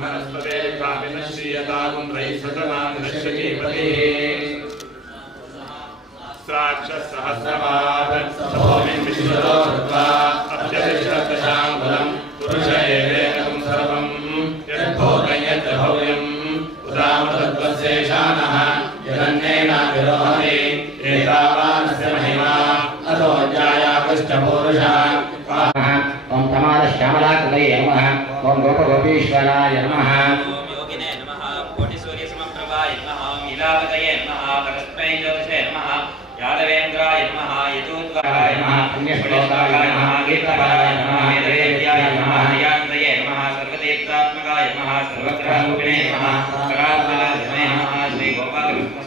ब्रह्मणस्पते स्वामिनश्रीयतागुं रैसतमां नश्यतीपतिः सहस्रवाद सोमिन् विश्वतो कृत्वा अभ्यतिष्ठदशाङ्गुलं पुरुष एवेकं सर्वं यद्भोगं यत् भव्यम् उदामतत्वशेषानः यदन्नेनाभिरोहति एतावानस्य महिमा अतो जायापृष्ठपूरुषः ओम समादश्यामलाकृतये नमः ओम गोपगोपीश्वराय नमः योगिने नमः कोटिसूर्यसमप्रभाय नमः लीलावतये नमः परस्मै ज्योतिषे नमः यादवेन्द्राय नमः यतूत्वाय नमः पुण्यश्लोकाय नमः गीताय नमः वेदवेद्याय नमः यान्तये नमः सर्वतीर्थात्मकाय नमः सर्वग्रहरूपिणे नमः करात्मने नमः श्री गोपालकृष्ण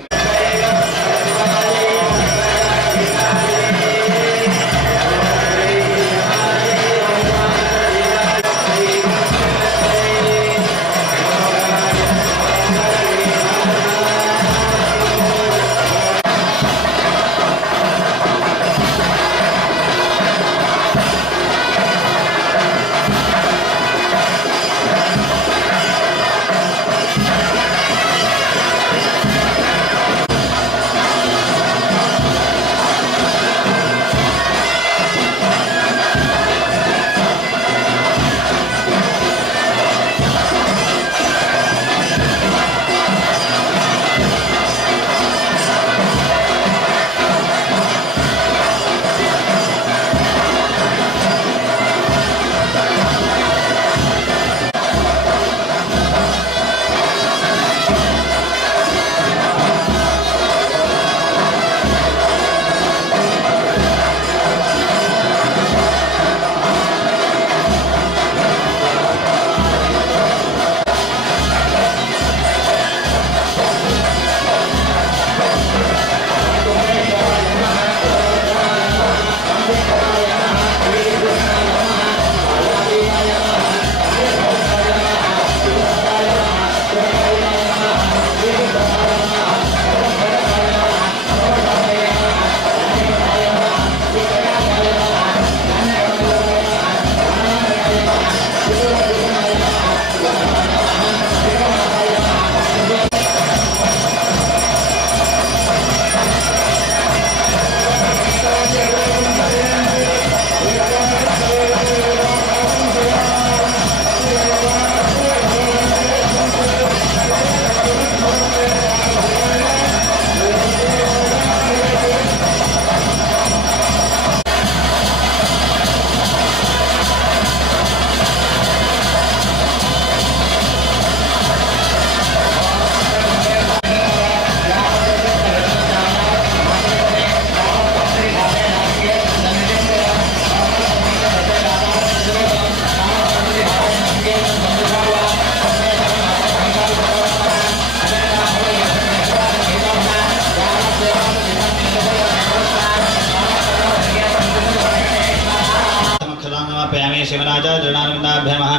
शिवनाचार्यणानन्दाभ्यमः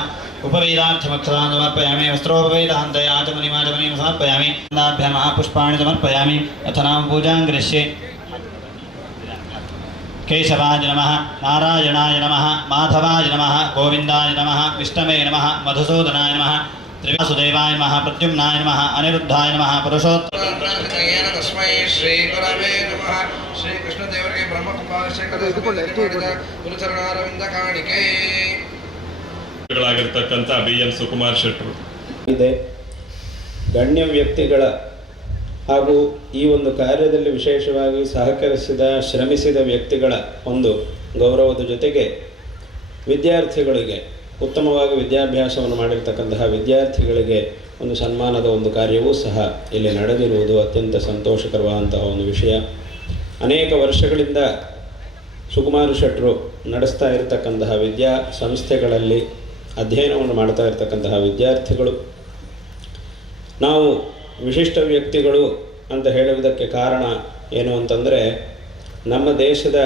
उपवेदार्थमक्षरान् समर्पयामि वस्त्रोपवेदान्तयाचमनिमाचमनीं समर्पयामि नन्दाभ्यमः पुष्पाणि समर्पयामि अथ नाम पूजां करिष्ये केशवाय नमः नारायणाय नमः माधवाय नमः गोविन्दाय नमः विष्णवे नमः मधुसूदनाय नमः त्रिवासुदेवाय नमः प्रद्युम्नाय नमः अनिरुद्धाय नमः पुरुषोत्तमेन तस्मै श्रीगुरवे नमः श्रीकृष्णदेवರಿಗೆ ಬ್ರಹ್ಮಕುಮಾರಶೇಖರ ಗುರುಚರಣಾರವಿಂದಕಾಣಿಕೆ ಗಳಾಗಿರ್ತಕ್ಕಂಥ BM ಸುಕುಮಾರ್ ಶೆಟ್ಟರು ಇದೆ. ಗಣ್ಯ ವ್ಯಕ್ತಿಗಳ ಹಾಗೂ ಈ ಒಂದು ಕಾರ್ಯದಲ್ಲಿ ವಿಶೇಷವಾಗಿ ಸಹಕರಿಸಿದ ಶ್ರಮಿಸಿದ ವ್ಯಕ್ತಿಗಳ ಒಂದು ಗೌರವದ ಜೊತೆಗೆ ವಿದ್ಯಾರ್ಥಿಗಳಿಗೆ ಉತ್ತಮವಾಗಿ ವಿದ್ಯಾಭ್ಯಾಸವನ್ನು ಮಾಡಿರ್ತಕ್ಕಂತಹ ವಿದ್ಯಾರ್ಥಿಗಳಿಗೆ ಒಂದು ಸನ್ಮಾನದ ಒಂದು ಕಾರ್ಯವೂ ಸಹ ಇಲ್ಲಿ ನಡೆದಿರುವುದು ಅತ್ಯಂತ ಸಂತೋಷಕರವಾದಂತಹ ಒಂದು ವಿಷಯ. ಅನೇಕ ವರ್ಷಗಳಿಂದ ಸುಕುಮಾರ ಶೆಟ್ಟರು ನಡೆಸ್ತಾ ಇರತಕ್ಕಂತಹ ವಿದ್ಯಾ ಸಂಸ್ಥೆಗಳಲ್ಲಿ ಅಧ್ಯಯನವನ್ನು ಮಾಡ್ತಾ ಇರತಕ್ಕಂತಹ ವಿದ್ಯಾರ್ಥಿಗಳು ನಾವು ವಿಶಿಷ್ಟ ವ್ಯಕ್ತಿಗಳು ಅಂತ ಹೇಳುವುದಕ್ಕೆ ಕಾರಣ ಏನು ಅಂತಂದರೆ, ನಮ್ಮ ದೇಶದ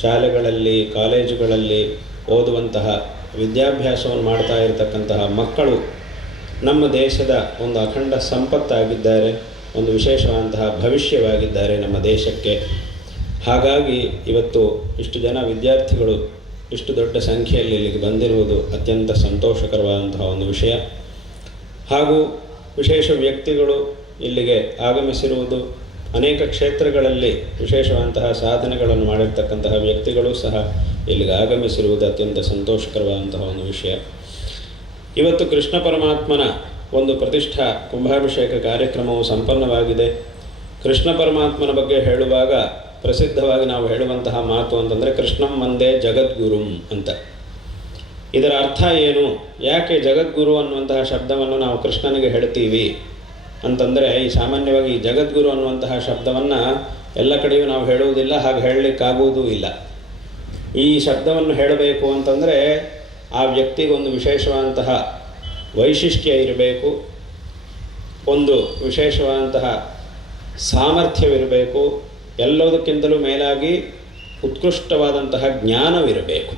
ಶಾಲೆಗಳಲ್ಲಿ ಕಾಲೇಜುಗಳಲ್ಲಿ ಓದುವಂತಹ ವಿದ್ಯಾಭ್ಯಾಸವನ್ನು ಮಾಡ್ತಾ ಇರತಕ್ಕಂತಹ ಮಕ್ಕಳು ನಮ್ಮ ದೇಶದ ಒಂದು ಅಖಂಡ ಸಂಪತ್ತಾಗಿದ್ದಾರೆ, ಒಂದು ವಿಶೇಷವಾದಂತಹ ಭವಿಷ್ಯವಾಗಿದ್ದಾರೆ ನಮ್ಮ ದೇಶಕ್ಕೆ. ಹಾಗಾಗಿ ಇವತ್ತು ಇಷ್ಟು ಜನ ವಿದ್ಯಾರ್ಥಿಗಳು ಇಷ್ಟು ದೊಡ್ಡ ಸಂಖ್ಯೆಯಲ್ಲಿ ಇಲ್ಲಿಗೆ ಬಂದಿರುವುದು ಅತ್ಯಂತ ಸಂತೋಷಕರವಾದಂತಹ ಒಂದು ವಿಷಯ. ಹಾಗೂ ವಿಶೇಷ ವ್ಯಕ್ತಿಗಳು ಇಲ್ಲಿಗೆ ಆಗಮಿಸಿರುವುದು, ಅನೇಕ ಕ್ಷೇತ್ರಗಳಲ್ಲಿ ವಿಶೇಷವಾದಂತಹ ಸಾಧನೆಗಳನ್ನು ಮಾಡಿರ್ತಕ್ಕಂತಹ ವ್ಯಕ್ತಿಗಳು ಸಹ ಇಲ್ಲಿಗೆ ಆಗಮಿಸಿರುವುದು ಅತ್ಯಂತ ಸಂತೋಷಕರವಾದಂತಹ ಒಂದು ವಿಷಯ. ಇವತ್ತು ಕೃಷ್ಣ ಪರಮಾತ್ಮನ ಒಂದು ಪ್ರತಿಷ್ಠಾ ಕುಂಭಾಭಿಷೇಕ ಕಾರ್ಯಕ್ರಮವು ಸಂಪನ್ನವಾಗಿದೆ. ಕೃಷ್ಣ ಪರಮಾತ್ಮನ ಬಗ್ಗೆ ಹೇಳುವಾಗ ಪ್ರಸಿದ್ಧವಾಗಿ ನಾವು ಹೇಳುವಂತಹ ಮಾತು ಅಂತಂದರೆ ಕೃಷ್ಣಂ ವಂದೇ ಜಗದ್ಗುರುಂ ಅಂತ. ಇದರ ಅರ್ಥ ಏನು, ಯಾಕೆ ಜಗದ್ಗುರು ಅನ್ನುವಂತಹ ಶಬ್ದವನ್ನು ನಾವು ಕೃಷ್ಣನಿಗೆ ಹೇಳ್ತೀವಿ ಅಂತಂದರೆ, ಈ ಸಾಮಾನ್ಯವಾಗಿ ಈ ಜಗದ್ಗುರು ಅನ್ನುವಂತಹ ಶಬ್ದವನ್ನು ಎಲ್ಲ ಕಡೆಯೂ ನಾವು ಹೇಳುವುದಿಲ್ಲ, ಹಾಗೆ ಹೇಳಲಿಕ್ಕಾಗುವುದೂ ಇಲ್ಲ. ಈ ಶಬ್ದವನ್ನು ಹೇಳಬೇಕು ಅಂತಂದರೆ ಆ ವ್ಯಕ್ತಿಗೊಂದು ವಿಶೇಷವಾದಂತಹ ವೈಶಿಷ್ಟ್ಯ ಇರಬೇಕು, ಒಂದು ವಿಶೇಷವಾದಂತಹ ಸಾಮರ್ಥ್ಯವಿರಬೇಕು, ಎಲ್ಲದಕ್ಕಿಂತಲೂ ಮೇಲಾಗಿ ಉತ್ಕೃಷ್ಟವಾದಂತಹ ಜ್ಞಾನವಿರಬೇಕು.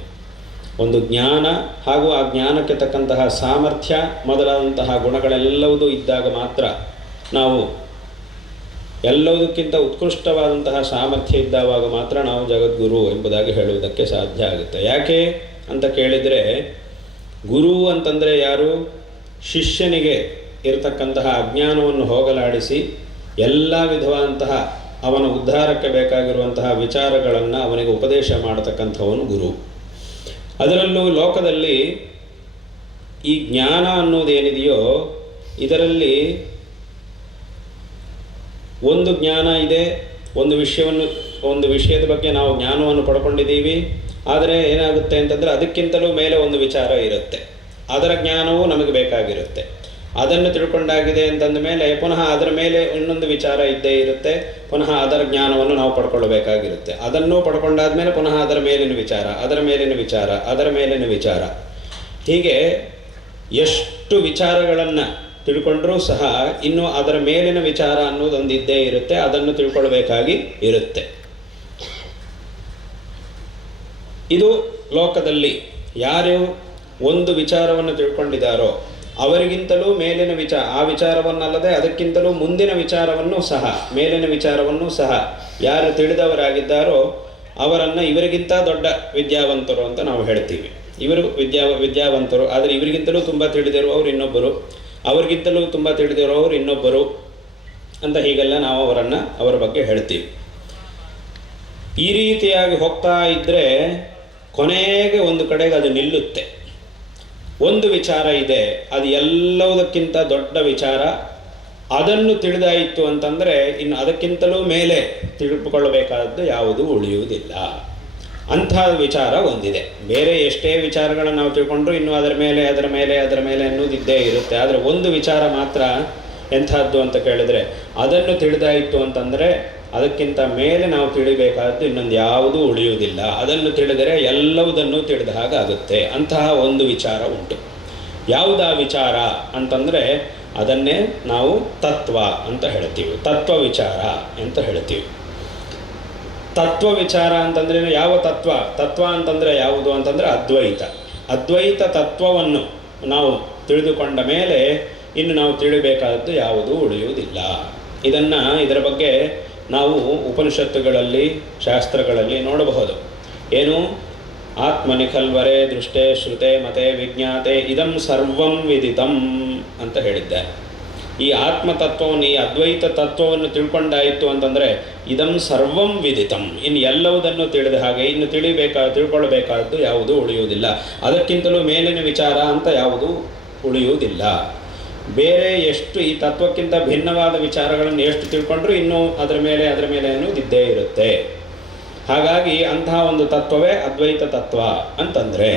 ಒಂದು ಜ್ಞಾನ ಹಾಗೂ ಆ ಜ್ಞಾನಕ್ಕೆ ತಕ್ಕಂತಹ ಸಾಮರ್ಥ್ಯ ಮೊದಲಾದಂತಹ ಗುಣಗಳೆಲ್ಲವೂ ಇದ್ದಾಗ ಮಾತ್ರ ನಾವು ಎಲ್ಲದಕ್ಕಿಂತ ಉತ್ಕೃಷ್ಟವಾದಂತಹ ಸಾಮರ್ಥ್ಯ ಇದ್ದಾವಾಗ ಮಾತ್ರ ನಾವು ಜಗದ್ಗುರು ಎಂಬುದಾಗಿ ಹೇಳುವುದಕ್ಕೆ ಸಾಧ್ಯ ಆಗುತ್ತೆ. ಯಾಕೆ ಅಂತ ಕೇಳಿದರೆ, ಗುರು ಅಂತಂದರೆ ಯಾರು? ಶಿಷ್ಯನಿಗೆ ಇರತಕ್ಕಂತಹ ಅಜ್ಞಾನವನ್ನು ಹೋಗಲಾಡಿಸಿ ಎಲ್ಲ ವಿಧವಾದಂತಹ ಅವನ ಉದ್ಧಾರಕ್ಕೆ ಬೇಕಾಗಿರುವಂತಹ ವಿಚಾರಗಳನ್ನು ಅವನಿಗೆ ಉಪದೇಶ ಮಾಡತಕ್ಕಂಥವನು ಗುರು. ಅದರಲ್ಲೂ ಲೋಕದಲ್ಲಿ ಈ ಜ್ಞಾನ ಅನ್ನೋದೇನಿದೆಯೋ ಇದರಲ್ಲಿ ಒಂದು ಜ್ಞಾನ ಇದೆ, ಒಂದು ವಿಷಯದ ಬಗ್ಗೆ ನಾವು ಜ್ಞಾನವನ್ನು ಪಡ್ಕೊಂಡಿದ್ದೀವಿ. ಆದರೆ ಏನಾಗುತ್ತೆ ಅಂತಂದರೆ ಅದಕ್ಕಿಂತಲೂ ಮೇಲೆ ಒಂದು ವಿಚಾರ ಇರುತ್ತೆ, ಅದರ ಜ್ಞಾನವೂ ನಮಗೆ ಬೇಕಾಗಿರುತ್ತೆ. ಅದನ್ನು ತಿಳ್ಕೊಂಡಾಗಿದೆ ಅಂತಂದ ಮೇಲೆ ಪುನಃ ಅದರ ಮೇಲೆ ಇನ್ನೊಂದು ವಿಚಾರ ಇದ್ದೇ ಇರುತ್ತೆ, ಪುನಃ ಅದರ ಜ್ಞಾನವನ್ನು ನಾವು ಪಡ್ಕೊಳ್ಬೇಕಾಗಿರುತ್ತೆ. ಅದನ್ನು ಪಡ್ಕೊಂಡಾದ ಮೇಲೆ ಪುನಃ ಅದರ ಮೇಲಿನ ವಿಚಾರ, ಅದರ ಮೇಲಿನ ವಿಚಾರ, ಅದರ ಮೇಲಿನ ವಿಚಾರ, ಹೀಗೆ ಎಷ್ಟು ವಿಚಾರಗಳನ್ನು ತಿಳ್ಕೊಂಡ್ರೂ ಸಹ ಇನ್ನು ಅದರ ಮೇಲಿನ ವಿಚಾರ ಅನ್ನೋದೊಂದು ಇದ್ದೇ ಇರುತ್ತೆ, ಅದನ್ನು ತಿಳ್ಕೊಳ್ಬೇಕಾಗಿ ಇರುತ್ತೆ. ಇದು ಲೋಕದಲ್ಲಿ ಯಾರು ಒಂದು ವಿಚಾರವನ್ನು ತಿಳ್ಕೊಂಡಿದ್ದಾರೋ ಅವರಿಗಿಂತಲೂ ಮೇಲಿನ ಆ ವಿಚಾರವನ್ನಲ್ಲದೆ ಅದಕ್ಕಿಂತಲೂ ಮುಂದಿನ ವಿಚಾರವನ್ನು ಸಹ, ಮೇಲಿನ ವಿಚಾರವನ್ನು ಸಹ ಯಾರು ತಿಳಿದವರಾಗಿದ್ದಾರೋ ಅವರನ್ನು ಇವರಿಗಿಂತ ದೊಡ್ಡ ವಿದ್ಯಾವಂತರು ಅಂತ ನಾವು ಹೇಳ್ತೀವಿ. ಇವರು ವಿದ್ಯಾವಂತರು, ಆದರೆ ಇವರಿಗಿಂತಲೂ ತುಂಬ ತಿಳಿದಿರುವವರು ಇನ್ನೊಬ್ಬರು, ಅವರಿಗಿಂತಲೂ ತುಂಬ ತಿಳಿದಿರುವವರು ಇನ್ನೊಬ್ಬರು ಅಂತ ಹೀಗೆಲ್ಲ ನಾವು ಅವರ ಬಗ್ಗೆ ಹೇಳ್ತೀವಿ. ಈ ರೀತಿಯಾಗಿ ಹೋಗ್ತಾ ಇದ್ದರೆ ಕೊನೆಗೆ ಒಂದು ಕಡೆಗೆ ಅದು ನಿಲ್ಲುತ್ತೆ. ಒಂದು ವಿಚಾರ ಇದೆ, ಅದು ಎಲ್ಲದಕ್ಕಿಂತ ದೊಡ್ಡ ವಿಚಾರ, ಅದನ್ನು ತಿಳಿದಾಯಿತು ಅಂತಂದರೆ ಇನ್ನು ಅದಕ್ಕಿಂತಲೂ ಮೇಲೆ ತಿಳ್ಕೊಳ್ಳಬೇಕಾದದ್ದು ಯಾವುದೂ ಉಳಿಯುವುದಿಲ್ಲ. ಅಂಥ ವಿಚಾರ ಒಂದಿದೆ. ಬೇರೆ ಎಷ್ಟೇ ವಿಚಾರಗಳನ್ನು ನಾವು ತಿಳ್ಕೊಂಡ್ರೂ ಇನ್ನೂ ಅದರ ಮೇಲೆ ಅನ್ನೋದಿದ್ದೇ ಇರುತ್ತೆ. ಆದರೆ ಒಂದು ವಿಚಾರ ಮಾತ್ರ ಎಂಥದ್ದು ಅಂತ ಕೇಳಿದರೆ, ಅದನ್ನು ತಿಳಿದಾಯಿತು ಅಂತಂದರೆ ಅದಕ್ಕಿಂತ ಮೇಲೆ ನಾವು ತಿಳಿಬೇಕಾದ್ದು ಇನ್ನೊಂದು ಯಾವುದೂ ಉಳಿಯುವುದಿಲ್ಲ. ಅದನ್ನು ತಿಳಿದರೆ ಎಲ್ಲವುದನ್ನು ತಿಳಿದ ಹಾಗಾಗುತ್ತೆ. ಅಂತಹ ಒಂದು ವಿಚಾರ ಉಂಟು. ಯಾವುದಾ ವಿಚಾರ ಅಂತಂದರೆ ಅದನ್ನೇ ನಾವು ತತ್ವ ಅಂತ ಹೇಳ್ತೀವಿ, ತತ್ವ ವಿಚಾರ ಅಂತ ಹೇಳ್ತೀವಿ. ತತ್ವ ವಿಚಾರ ಅಂತಂದ್ರೆ ಯಾವ ತತ್ವ? ತತ್ವ ಅಂತಂದರೆ ಯಾವುದು ಅಂತಂದರೆ ಅದ್ವೈತ ತತ್ವವನ್ನು ನಾವು ತಿಳಿದುಕೊಂಡ ಮೇಲೆ ಇನ್ನು ನಾವು ತಿಳಿಬೇಕಾದದ್ದು ಯಾವುದೂ ಉಳಿಯುವುದಿಲ್ಲ. ಇದರ ಬಗ್ಗೆ ನಾವು ಉಪನಿಷತ್ತುಗಳಲ್ಲಿ, ಶಾಸ್ತ್ರಗಳಲ್ಲಿ ನೋಡಬಹುದು. ಏನು? ಆತ್ಮನಿಖಲ್ವರೆ ದೃಷ್ಟೇ ಶ್ರುತೆ ಮತೆ ವಿಜ್ಞಾತೆ ಇದಂ ಸರ್ವಂ ವಿದಿತಂ ಅಂತ ಹೇಳಿದ್ದಾರೆ. ಈ ಆತ್ಮತತ್ವವನ್ನು, ಈ ಅದ್ವೈತ ತತ್ವವನ್ನು ತಿಳ್ಕೊಂಡಾಯಿತು ಅಂತಂದರೆ ಇದಂ ಸರ್ವಂ ವಿದಿತಂ, ಇನ್ನು ಎಲ್ಲವುದನ್ನು ತಿಳಿದ ಹಾಗೆ ಇನ್ನು ತಿಳ್ಕೊಳ್ಬೇಕಾದ್ದು ಯಾವುದೂ ಉಳಿಯುವುದಿಲ್ಲ. ಅದಕ್ಕಿಂತಲೂ ಮೇಲಿನ ವಿಚಾರ ಅಂತ ಯಾವುದೂ ಉಳಿಯುವುದಿಲ್ಲ. ಬೇರೆ ಎಷ್ಟು ಈ ತತ್ವಕ್ಕಿಂತ ಭಿನ್ನವಾದ ವಿಚಾರಗಳನ್ನು ಎಷ್ಟು ತಿಳ್ಕೊಂಡ್ರೂ ಇನ್ನೂ ಅದರ ಮೇಲೆ ಅನ್ನೋದಿದ್ದೇ ಇರುತ್ತೆ. ಹಾಗಾಗಿ ಅಂತಹ ಒಂದು ತತ್ವವೇ ಅದ್ವೈತ ತತ್ವ ಅಂತಂದರೆ.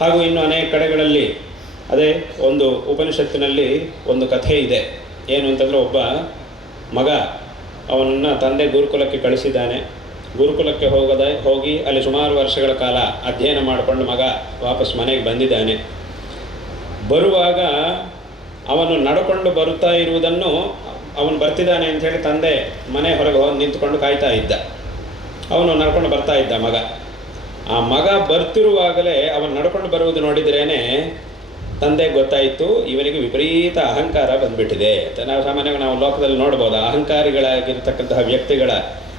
ಹಾಗೂ ಇನ್ನು ಅನೇಕ ಕಡೆಗಳಲ್ಲಿ ಅದೇ ಒಂದು ಉಪನಿಷತ್ತಿನಲ್ಲಿ ಒಂದು ಕಥೆ ಇದೆ. ಏನು ಅಂತಂದರೆ, ಒಬ್ಬ ಮಗ ಅವನನ್ನು ತಂದೆ ಗುರುಕುಲಕ್ಕೆ ಕಳಿಸಿದ್ದಾನೆ. ಗುರುಕುಲಕ್ಕೆ ಹೋಗಿ ಅಲ್ಲಿ ಸುಮಾರು ವರ್ಷಗಳ ಕಾಲ ಅಧ್ಯಯನ ಮಾಡಿಕೊಂಡು ಮಗ ವಾಪಸ್ ಮನೆಗೆ ಬಂದಿದ್ದಾನೆ. ಬರುವಾಗ ಅವನು ನಡ್ಕೊಂಡು ಬರುತ್ತಾ ಇರುವುದನ್ನು, ಅವನು ಬರ್ತಿದ್ದಾನೆ ಅಂಥೇಳಿ ತಂದೆ ಮನೆ ಹೊರಗೆ ಹೋಗಿ ನಿಂತುಕೊಂಡು ಕಾಯ್ತಾ ಇದ್ದ. ಅವನು ನಡ್ಕೊಂಡು ಬರ್ತಾ ಇದ್ದ ಮಗ. ಆ ಮಗ ಬರ್ತಿರುವಾಗಲೇ ಅವನು ನಡ್ಕೊಂಡು ಬರುವುದು ನೋಡಿದ್ರೇ ತಂದೆಗೆ ಗೊತ್ತಾಯಿತು, ಇವನಿಗೆ ವಿಪರೀತ ಅಹಂಕಾರ ಬಂದುಬಿಟ್ಟಿದೆ ಅಂತ. ನಾವು ಲೋಕದಲ್ಲಿ ನೋಡ್ಬೋದು, ಅಹಂಕಾರಿಗಳಾಗಿರ್ತಕ್ಕಂತಹ ವ್ಯಕ್ತಿಗಳ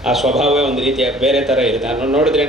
ಆ ಸ್ವಭಾವವೇ ಒಂದು ರೀತಿಯ ಬೇರೆ ಥರ ಇರುತ್ತೆ. ನೋಡಿದ್ರೇ